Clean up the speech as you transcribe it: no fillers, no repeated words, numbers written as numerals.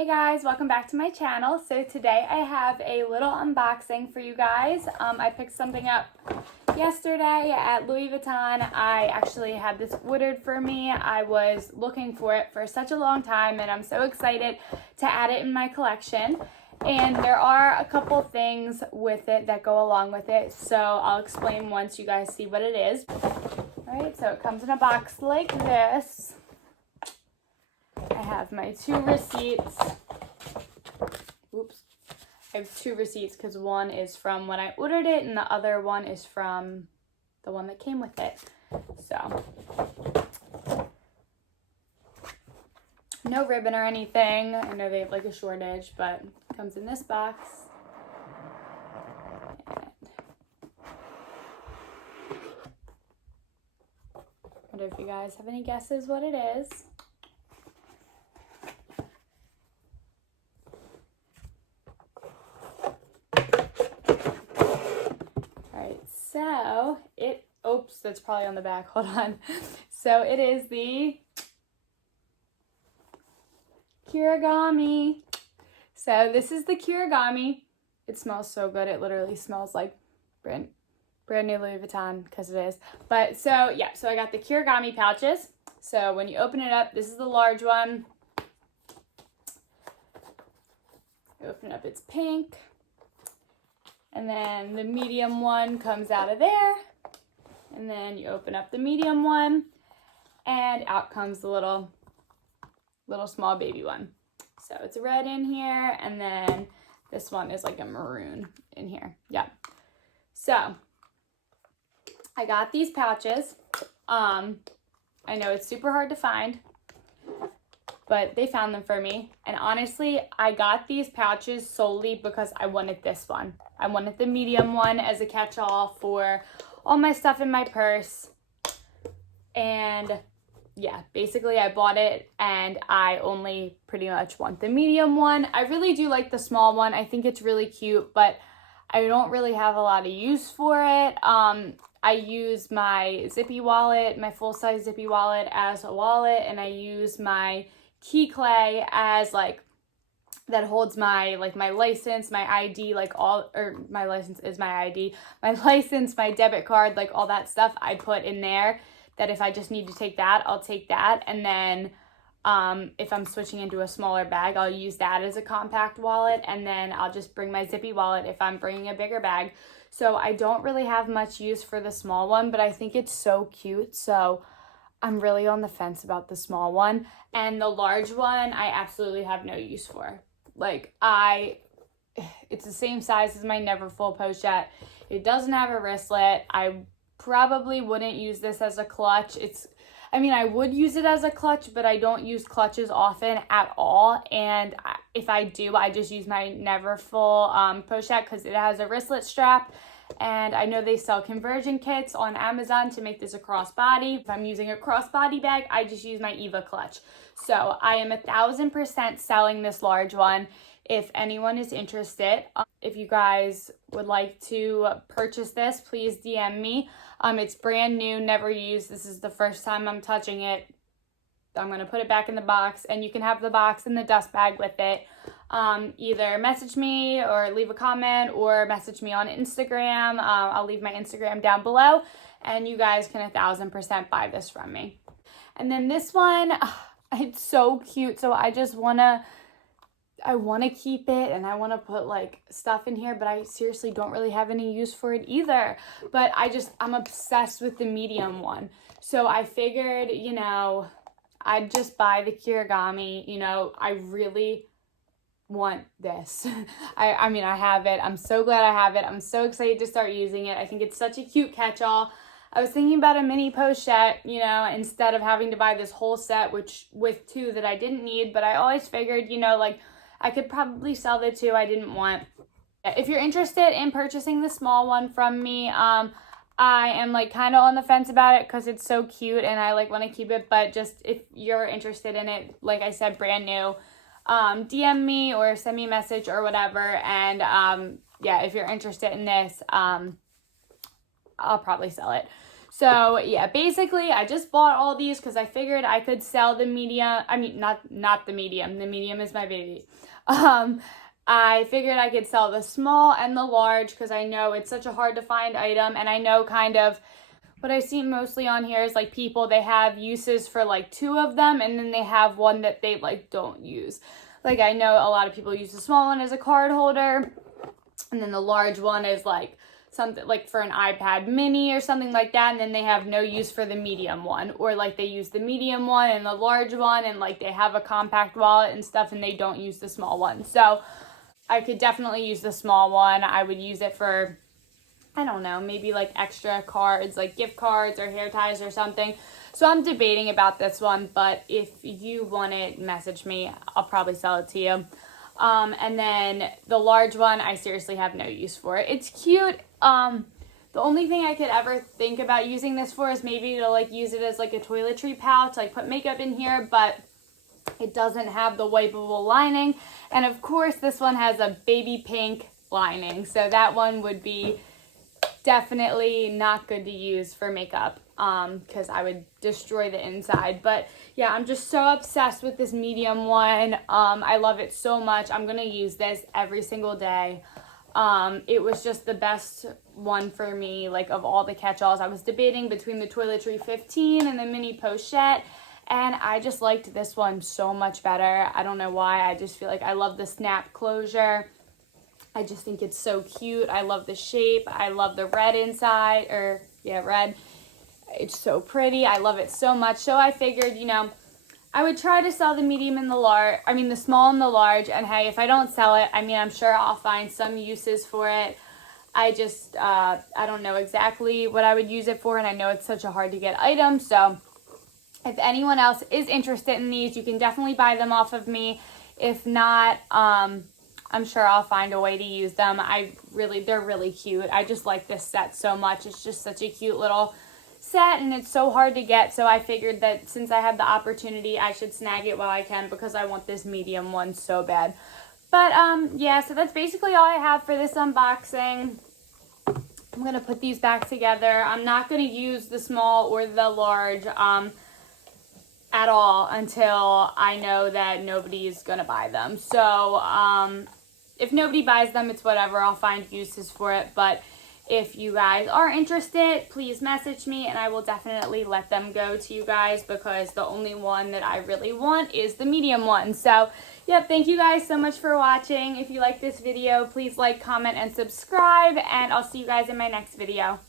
Hey guys, welcome back to my channel. So today I have a little unboxing for you guys. I picked something up yesterday at Louis Vuitton. I actually had this ordered for me. I was looking for it for such a long time and I'm so excited to add it in my collection. And there are a couple things with it that go along with it, so I'll explain once you guys see what it is. Alright, so it comes in a box like this. I have my two receipts. Oops. I have two receipts because one is from when I ordered it and the other one is from the one that came with it. So, no ribbon or anything. I know they have like a shortage, but it comes in this box. I wonder if you guys have any guesses what it is. So oops, that's probably on the back, hold on. So it is the Kirigami. So this is the Kirigami. It smells so good. It literally smells like brand new Louis Vuitton, because it is. But so yeah, so I got the Kirigami pouches. So when you open it up, this is the large one. You open it up, it's pink. And then the medium one comes out of there. And then you open up the medium one. And out comes the little small baby one. So it's red in here. And then this one is like a maroon in here. Yeah. So I got these pouches. I know it's super hard to find, but they found them for me. And honestly, I got these pouches solely because I wanted this one. I wanted the medium one as a catch-all for all my stuff in my purse. And yeah, basically I bought it and I only pretty much want the medium one. I really do like the small one. I think it's really cute, but I don't really have a lot of use for it. I use my zippy wallet, my full-size zippy wallet as a wallet, and I use my key clay as like that holds my my license, my ID, my license is my ID, my license, my debit card, like all that stuff I put in there, that if I just need to take that, I'll take that. And then if I'm switching into a smaller bag, I'll use that as a compact wallet, and then I'll just bring my zippy wallet if I'm bringing a bigger bag. So I don't really have much use for the small one, but I think it's so cute, so I'm really on the fence about the small one. And the large one, I absolutely have no use for. It's the same size as my Neverfull Pochette. It doesn't have a wristlet. I probably wouldn't use this as a clutch. I would use it as a clutch, but I don't use clutches often at all. And if I do, I just use my Neverfull Pochette because it has a wristlet strap. And I know they sell conversion kits on Amazon to make this a crossbody. If I'm using a crossbody bag, I just use my Eva clutch. So I am 1000% selling this large one if anyone is interested. If you guys would like to purchase this, please DM me. It's brand new, never used. This is the first time I'm touching it. I'm going to put it back in the box, and you can have the box in the dust bag with it. Either message me or leave a comment or message me on Instagram. I'll leave my Instagram down below, and you guys can 1000% buy this from me. And then this one, it's so cute, so I want to keep it, and I want to put stuff in here, but I seriously don't really have any use for it either. But I'm obsessed with the medium one. So I figured, I'd just buy the Kirigami. I really want this. I have it. I'm so glad I have it. I'm so excited to start using it. I think it's such a cute catch-all. I was thinking about a mini pochette, instead of having to buy this whole set, with two that I didn't need, but I always figured, I could probably sell the two I didn't want. If you're interested in purchasing the small one from me, I am kind of on the fence about it because it's so cute and I want to keep it, but just if you're interested in it, like I said, brand new, DM me or send me a message or whatever. And yeah, if you're interested in this, I'll probably sell it. So yeah, basically I just bought all these because I figured I could sell the medium. I mean, not the medium. The medium is my baby. I figured I could sell the small and the large because I know it's such a hard to find item, and I know kind of what I see mostly on here is like people, they have uses for like 2 of them, and then they have one that they like don't use. Like I know a lot of people use the small one as a card holder, and then the large one is like something like for an iPad mini or something like that, and then they have no use for the medium one, or like they use the medium one and the large one, and like they have a compact wallet and stuff and they don't use the small one. So I could definitely use the small one. I would use it for, I don't know, maybe like extra cards, like gift cards or hair ties or something. So I'm debating about this one, but if you want it, message me. I'll probably sell it to you. And then the large one, I seriously have no use for it. It's cute. The only thing I could ever think about using this for is maybe to like use it as like a toiletry pouch, like put makeup in here, but it doesn't have the wipeable lining. And of course, this one has a baby pink lining. So that one would be definitely not good to use for makeup because I would destroy the inside. But yeah, I'm just so obsessed with this medium one. I love it so much. I'm gonna use this every single day. It was just the best one for me, like of all the catch-alls. I was debating between the Toiletry 15 and the mini Pochette, and I just liked this one so much better. I don't know why. I just feel like I love the snap closure. I just think it's so cute. I love the shape. I love the red inside, red. It's so pretty. I love it so much. So I figured, I would try to sell the medium and the small and the large. And hey, if I don't sell it, I'm sure I'll find some uses for it. I just, I don't know exactly what I would use it for. And I know it's such a hard to get item. So if anyone else is interested in these, you can definitely buy them off of me. If not, I'm sure I'll find a way to use them. They're really cute. I just like this set so much. It's just such a cute little set, and it's so hard to get. So I figured that since I have the opportunity, I should snag it while I can because I want this medium one so bad. But yeah, so that's basically all I have for this unboxing. I'm going to put these back together. I'm not going to use the small or the large at all until I know that nobody is going to buy them. So if nobody buys them, it's whatever. I'll find uses for it. But if you guys are interested, please message me and I will definitely let them go to you guys because the only one that I really want is the medium one. So, yep, thank you guys so much for watching. If you like this video, please like, comment, and subscribe, and I'll see you guys in my next video.